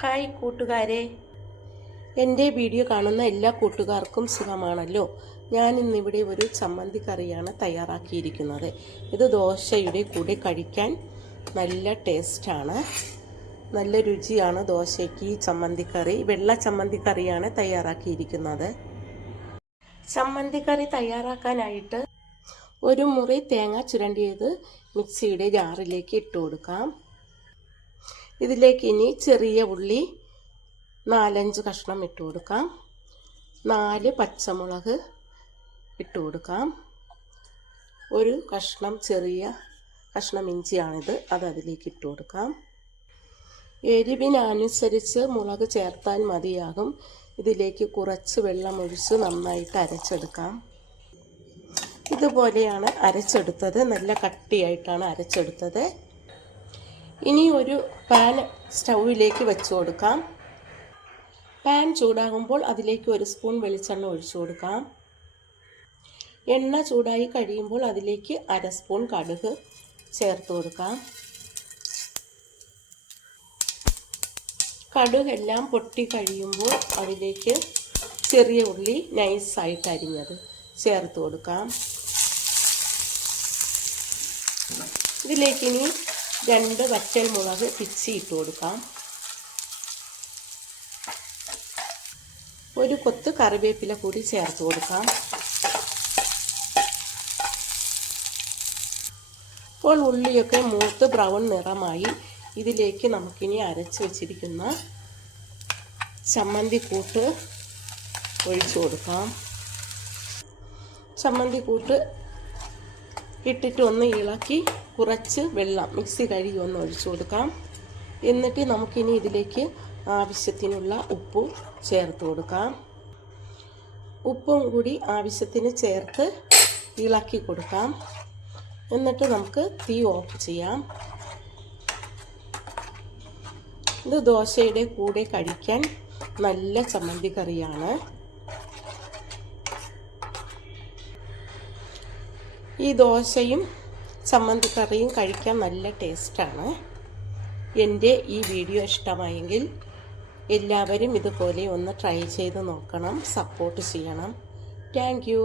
Hi കൂട്ടുകാരെ, എൻ്റെ video കാണുന്ന എല്ലാ കൂട്ടുകാർക്കും സുഖമാണല്ലോ. ഞാൻ ഇന്നിവിടെ ഒരു ചമ്മന്തി കറിയാണ് തയ്യാറാക്കിയിരിക്കുന്നത്. ഇത് ദോശയുടെ കൂടെ കഴിക്കാൻ നല്ല ടേസ്റ്റാണ്, നല്ല രുചിയാണ് ദോശയ്ക്ക്. ഈ ചമ്മന്തിക്കറി വെള്ള ചമ്മന്തിക്കറിയാണ് തയ്യാറാക്കിയിരിക്കുന്നത്. ചമ്മന്തിക്കറി തയ്യാറാക്കാനായിട്ട് ഒരു മുറി തേങ്ങ ചുരണ്ടിയത് മിക്സിയുടെ ജാറിലേക്ക് ഇട്ട് കൊടുക്കാം. ഇതിലേക്ക് ഇനി ചെറിയ ഉള്ളി 4-5 കഷ്ണം ഇട്ട് കൊടുക്കാം. 4 പച്ചമുളക് ഇട്ട് കൊടുക്കാം. ഒരു ചെറിയ കഷ്ണം ഇഞ്ചിയാണിത്, അത് അതിലേക്ക് ഇട്ട് കൊടുക്കാം. എരിവിനനുസരിച്ച് മുളക് ചേർത്താൽ മതിയാകും. ഇതിലേക്ക് കുറച്ച് വെള്ളം ഒഴിച്ച് നന്നായിട്ട് അരച്ചെടുക്കാം. ഇതുപോലെയാണ് അരച്ചെടുത്തത്, നല്ല കട്ടിയായിട്ടാണ് അരച്ചെടുത്തത്. ഇനി ഒരു പാൻ സ്റ്റൗവിലേക്ക് വെച്ച് കൊടുക്കാം. പാൻ ചൂടാകുമ്പോൾ അതിലേക്ക് 1 സ്പൂൺ വെളിച്ചെണ്ണ ഒഴിച്ചു കൊടുക്കാം. എണ്ണ ചൂടായി കഴിയുമ്പോൾ അതിലേക്ക് 1/2 സ്പൂൺ കടുക് ചേർത്ത് കൊടുക്കാം. കടുകെല്ലാം പൊട്ടി കഴിയുമ്പോൾ അതിലേക്ക് ചെറിയ ഉള്ളി നൈസായിട്ട് അരിഞ്ഞത് ചേർത്ത് കൊടുക്കാം. ഇതിലേക്ക് ഇനി 2 വറ്റൽ മുളക് പിച്ചി ഇട്ട് കൊടുക്കാം. ഒരു കൊത്ത് കറിവേപ്പില കൂടി ചേർത്ത് കൊടുക്കാം. ഇപ്പോൾ ഉള്ളിയൊക്കെ മൂത്ത് ബ്രൗൺ നിറമായി. ഇതിലേക്ക് നമുക്കിനി അരച്ച് വെച്ചിരിക്കുന്ന ചമ്മന്തിക്കൂട്ട് ഒഴിച്ചു കൊടുക്കാം. ചമ്മന്തിക്കൂട്ട് ഇട്ടിട്ട് ഒന്ന് ഇളക്കി കുറച്ച് വെള്ളം മിക്സി കഴുകി ഒന്ന് ഒഴിച്ചു കൊടുക്കാം. എന്നിട്ട് നമുക്കിനി ഇതിലേക്ക് ആവശ്യത്തിനുള്ള ഉപ്പ് ചേർത്ത് കൊടുക്കാം. ഉപ്പും കൂടി ആവശ്യത്തിന് ചേർത്ത് ഇളക്കി കൊടുക്കാം. എന്നിട്ട് നമുക്ക് തീ ഓഫ് ചെയ്യാം. ഇത് ദോശയുടെ കൂടെ കഴിക്കാൻ നല്ല ചമ്മന്തി കറിയാണ്. ഈ ദോശയും ചമ്മന്തിക്കറിയും കഴിക്കാൻ നല്ല ടേസ്റ്റാണ്. എൻ്റെ ഈ വീഡിയോ ഇഷ്ടമായെങ്കിൽ എല്ലാവരും ഇതുപോലെ ഒന്ന് ട്രൈ ചെയ്ത് നോക്കണം, സപ്പോർട്ട് ചെയ്യണം. Thank you.